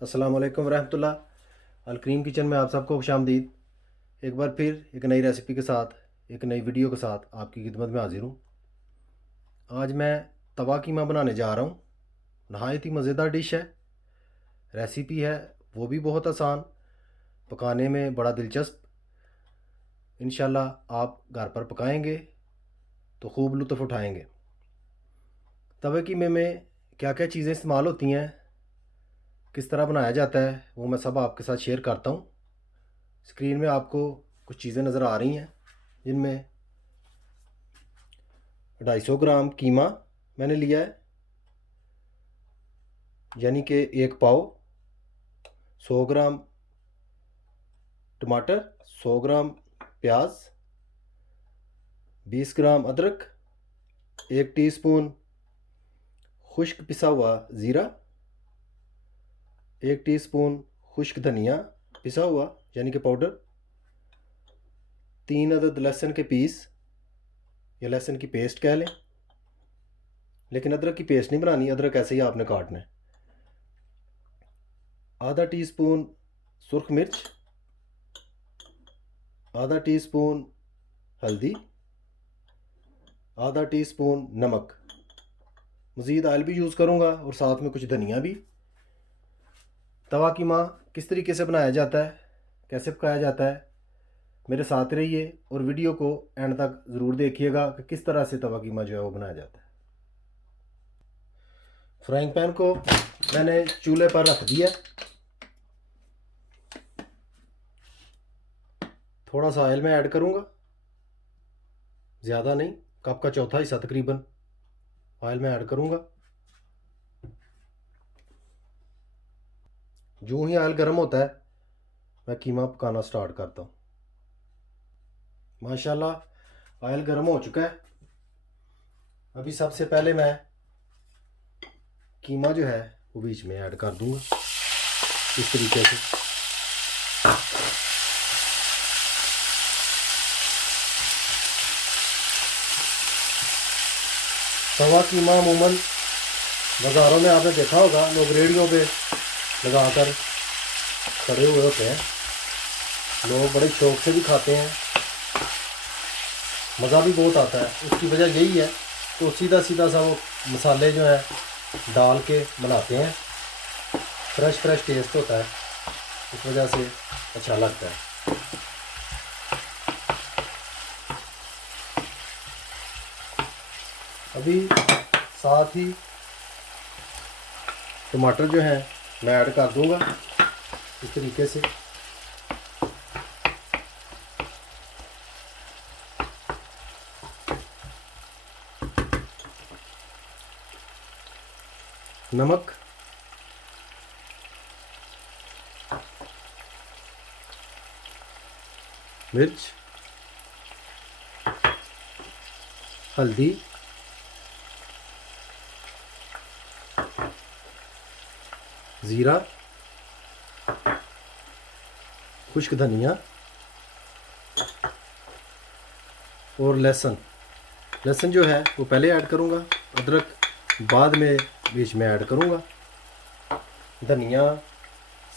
अस्सलाम वालेकुम रहमतुल्लाह। अलकरीम किचन में आप सबको खुशामदीद। एक बार फिर एक नई रेसिपी के साथ, एक नई वीडियो के साथ आपकी खिदमत में हाजिर हूँ। आज मैं तवा कीमा बनाने जा रहा हूँ। नहायत ही मज़ेदार डिश है, रेसिपी है वो भी बहुत आसान, पकाने में बड़ा दिलचस्प। इंशाल्लाह आप घर पर पकाएंगे तो खूब लुत्फ़ उठाएंगे। तवे कीमे में क्या क्या चीज़ें इस्तेमाल होती हैं, किस तरह बनाया जाता है, वो मैं सब आपके साथ शेयर करता हूँ। स्क्रीन में आपको कुछ चीज़ें नज़र आ रही हैं, जिनमें 250 ग्राम कीमा मैंने लिया है, यानी कि एक पाव। 100 ग्राम टमाटर, 100 ग्राम प्याज, 20 ग्राम अदरक, 1 टीस्पून खुश्क पिसा हुआ ज़ीरा, 1 टीस्पून खुश्क धनिया पिसा हुआ यानी कि पाउडर, 3 अदद लहसुन के पीस या लहसुन की पेस्ट कह लें, लेकिन अदरक की पेस्ट नहीं बनानी, अदरक ऐसे ही आपने काटना है। आधा टीस्पून सुर्ख मिर्च, आधा टीस्पून हल्दी, आधा टीस्पून नमक। मज़ीद ऑयल भी यूज़ करूँगा और साथ में कुछ धनिया भी। तवा कीमा किस तरीके से बनाया जाता है, कैसे पकाया जाता है, मेरे साथ रहिए और वीडियो को एंड तक ज़रूर देखिएगा कि किस तरह से तवा कीमा जो है वो बनाया जाता है। फ्राइंग पैन को मैंने चूल्हे पर रख दिया। थोड़ा सा ऑयल मैं ऐड करूँगा, ज़्यादा नहीं, कप का चौथा हिस्सा तकरीबन ऑयल मैं ऐड करूँगा। यूँ ही ऑयल गर्म होता है मैं कीमा पकाना स्टार्ट करता हूँ। माशाल्लाह ऑयल गर्म हो चुका है। अभी सबसे पहले मैं कीमा जो है वो बीच में ऐड कर दूँगा इस तरीके से। तवा कीमा अमूमन बाज़ारों में आपने देखा होगा, लोग रेडियो पे लगाकर खड़े हुए होते हैं, लोग बड़े शौक़ से भी खाते हैं, मज़ा भी बहुत आता है। उसकी वजह यही है तो सीधा सीधा सा वो मसाले जो है डाल के बनाते हैं, फ्रेश टेस्ट होता है, इस वजह से अच्छा लगता है। अभी साथ ही टमाटर जो है मैं ऐड कर दूंगा इस तरीके से। नमक, मिर्च, हल्दी, ज़ीरा, खुश्क धनिया और लहसुन। लहसुन जो है वो पहले ऐड करूँगा, अदरक बाद में बीच में ऐड करूँगा। धनिया,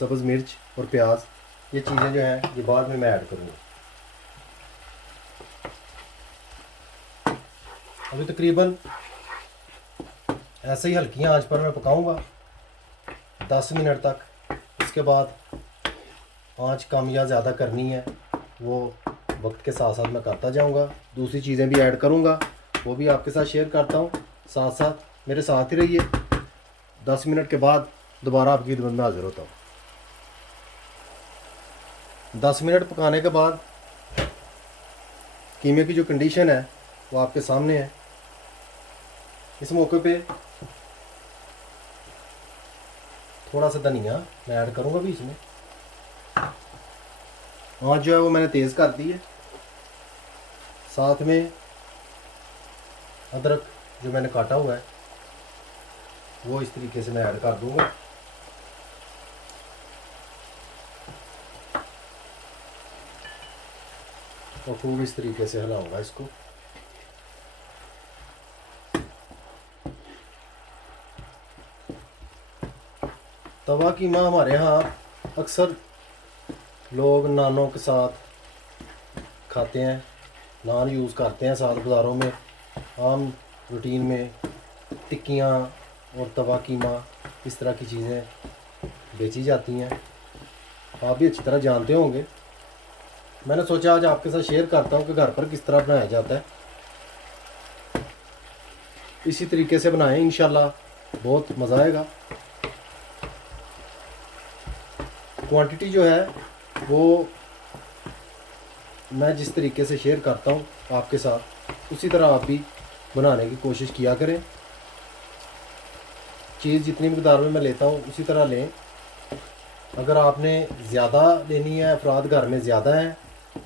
सब्ज़ मिर्च और प्याज, ये चीज़ें जो हैं ये बाद में मैं ऐड करूँगा। अभी तकरीबन ऐसे ही हल्की आंच पर मैं पकाऊंगा 10 मिनट तक। इसके बाद आंच कम या ज़्यादा करनी है वो वक्त के साथ साथ मैं करता जाऊंगा। दूसरी चीज़ें भी ऐड करूंगा, वो भी आपके साथ शेयर करता हूं। साथ साथ मेरे साथ ही रहिए। 10 मिनट के बाद दोबारा आपकी खिदमत में हाजिर होता हूँ। 10 मिनट पकाने के बाद कीमे की जो कंडीशन है वो आपके सामने है। इस मौके पे थोड़ा सा धनिया मैं ऐड करूँगा बीच में। आँच जो है वो मैंने तेज़ कर दी है। साथ में अदरक जो मैंने काटा हुआ है वो इस तरीके से मैं ऐड कर दूँगा। और खूब इस तरीके से हिलाऊंगा इसको। तवा कीमा हमारे यहाँ अक्सर लोग नानों के साथ खाते हैं, नान यूज़ करते हैं साथ। बाज़ारों में आम रूटीन में टिक्कियाँ और तवा कीमा इस तरह की चीज़ें बेची जाती हैं, आप भी अच्छी तरह जानते होंगे। मैंने सोचा आज आपके साथ शेयर करता हूँ कि घर पर किस तरह बनाया जाता है। इसी तरीके से बनाएं, इंशाल्लाह बहुत मज़ा आएगा। क्वांटिटी जो है वो मैं जिस तरीके से शेयर करता हूँ आपके साथ, उसी तरह आप भी बनाने की कोशिश किया करें। चीज़ जितनी मकदार में मैं लेता हूँ उसी तरह लें। अगर आपने ज़्यादा लेनी है, अफराद घर में ज़्यादा हैं,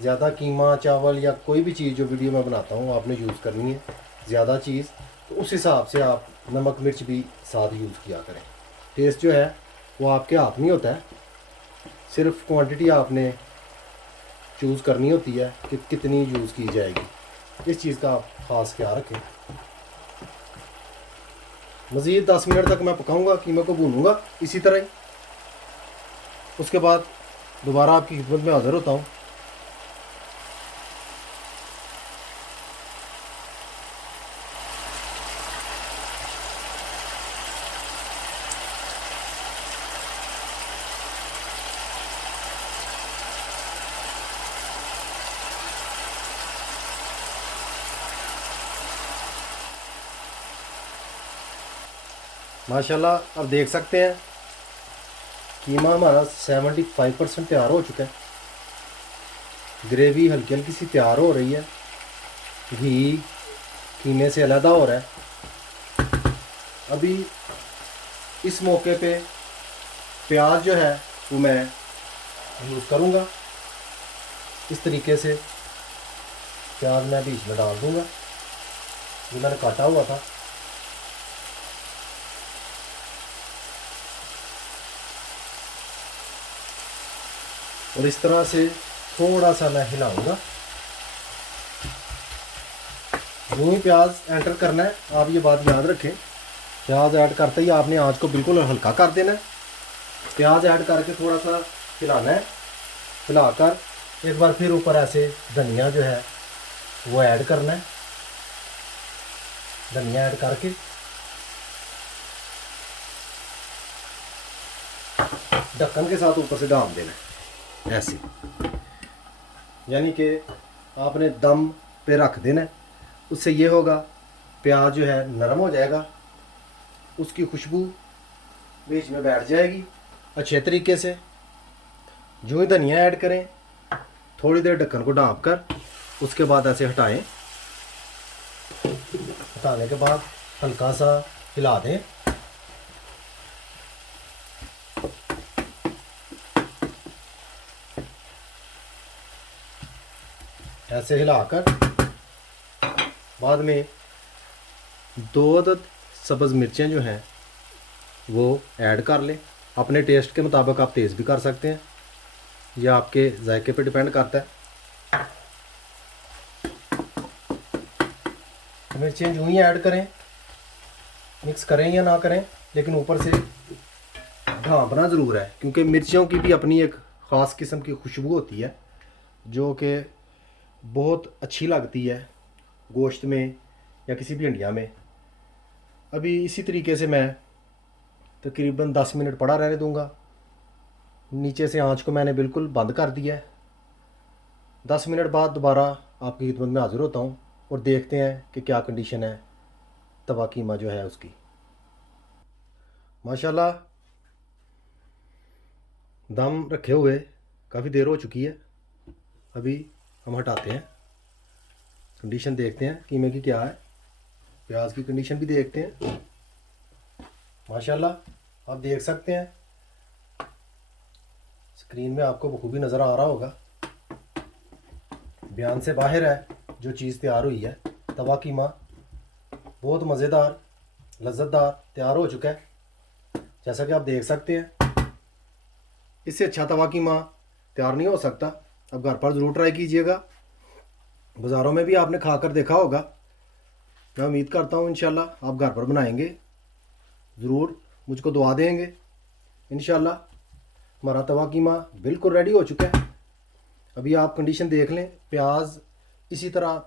ज़्यादा कीमा चावल या कोई भी चीज़ जो वीडियो में बनाता हूँ आपने यूज़ करनी है ज़्यादा चीज़, तो उस हिसाब से आप नमक मिर्च भी साथ यूज़ किया करें। टेस्ट जो है वो आपके हाथ में होता है, सिर्फ क्वांटिटी आपने चूज़ करनी होती है कि कितनी यूज़ की जाएगी। इस चीज़ का आप ख़ास ख्याल रखें। मज़ीद 10 मिनट तक मैं पकाऊंगा, कीमा को भूनूंगा इसी तरह ही। उसके बाद दोबारा आपकी खिदमत में हाज़िर होता हूँ। माशाल्लाह अब देख सकते हैं कीमा हमारा 75% तैयार हो चुका है। ग्रेवी हल्की हल्की सी तैयार हो रही है, घी कीमे से अलहदा हो रहा है। अभी इस मौके पे प्याज जो है वो मैं यूज़ करूँगा। इस तरीके से प्याज मैं बीच में डाल दूँगा जो मैंने काटा हुआ था। और इस तरह से थोड़ा सा मैं हिलाऊंगा। यूँ ही प्याज एंटर करना है, आप ये बात याद रखें। प्याज ऐड करते ही आपने आंच को बिल्कुल हल्का कर देना है। प्याज ऐड करके थोड़ा सा हिलाना है, हिलाकर एक बार फिर ऊपर ऐसे धनिया जो है वो ऐड करना है। धनिया ऐड करके ढक्कन के साथ ऊपर से डाल देना है ऐसे, यानी कि आपने दम पे रख देना है। उससे ये होगा प्याज जो है नरम हो जाएगा, उसकी खुशबू बीच में बैठ जाएगी अच्छे तरीके से। जो ही धनिया ऐड करें, थोड़ी देर ढक्कन को ढाँप कर उसके बाद ऐसे हटाएं। हटाने के बाद हल्का सा हिला दें। ऐसे हिलाकर बाद में 2 अदद सब्ज़ मिर्चें जो हैं वो ऐड कर लें। अपने टेस्ट के मुताबिक आप तेज़ भी कर सकते हैं, यह आपके जायके पे डिपेंड करता है। मिर्चें यूँ ही ऐड करें, मिक्स करें या ना करें, लेकिन ऊपर से ढाँपना ज़रूर है, क्योंकि मिर्चियों की भी अपनी एक ख़ास किस्म की खुशबू होती है जो कि बहुत अच्छी लगती है गोश्त में या किसी भी हंडिया में। अभी इसी तरीके से मैं तकरीबन 10 मिनट पड़ा रहने दूंगा। नीचे से आंच को मैंने बिल्कुल बंद कर दिया है। 10 मिनट बाद दोबारा आपकी खिदमत में हाज़िर होता हूँ और देखते हैं कि क्या कंडीशन है तवा कीमा जो है उसकी। माशाल्लाह दम रखे हुए काफ़ी देर हो चुकी है। अभी हम हटाते हैं, कंडीशन देखते हैं कीमे की क्या है, प्याज की कंडीशन भी देखते हैं। माशाल्लाह आप देख सकते हैं, स्क्रीन में आपको बखूबी नज़र आ रहा होगा, बयान से बाहर है जो चीज़ तैयार हुई है। तवा कीमा बहुत मज़ेदार लज़्ज़तदार तैयार हो चुका है, जैसा कि आप देख सकते हैं। इससे अच्छा तवा कीमा तैयार नहीं हो सकता। अब घर पर ज़रूर ट्राई कीजिएगा। बाज़ारों में भी आपने खाकर देखा होगा। मैं उम्मीद करता हूँ इंशाल्लाह आप घर पर बनाएंगे, ज़रूर मुझको दुआ देंगे। इंशाल्लाह हमारा तवा कीमा बिल्कुल रेडी हो चुका है। अभी आप कंडीशन देख लें, प्याज इसी तरह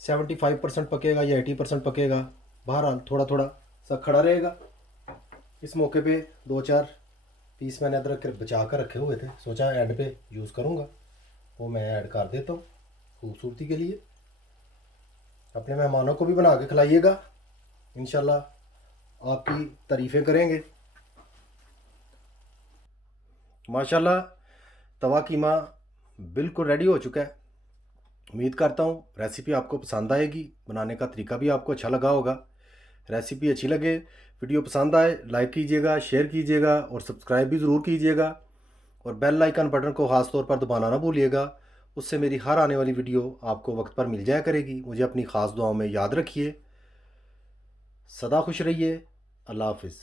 75% पकेगा या 80% पकेगा, बहरहाल थोड़ा थोड़ा सा खड़ा रहेगा। इस मौके पे 2-4 पीस मैंने अदरक के बचा कर रखे हुए थे, सोचा ऐड पे यूज़ करूँगा, वो मैं ऐड कर देता हूँ खूबसूरती के लिए। अपने मेहमानों को भी बना के खिलाइएगा, इंशाल्लाह आपकी तारीफ़ें करेंगे। माशाल्लाह तवा कीमा बिल्कुल रेडी हो चुका है। उम्मीद करता हूँ रेसिपी आपको पसंद आएगी, बनाने का तरीका भी आपको अच्छा लगा होगा। रेसिपी अच्छी लगे, वीडियो पसंद आए, लाइक कीजिएगा, शेयर कीजिएगा और सब्सक्राइब भी ज़रूर कीजिएगा। और बेल आइकन बटन को ख़ास तौर पर दबाना ना भूलिएगा, उससे मेरी हर आने वाली वीडियो आपको वक्त पर मिल जाया करेगी। मुझे अपनी ख़ास दुआओं में याद रखिए। सदा खुश रहिए। अल्लाह हाफिज़।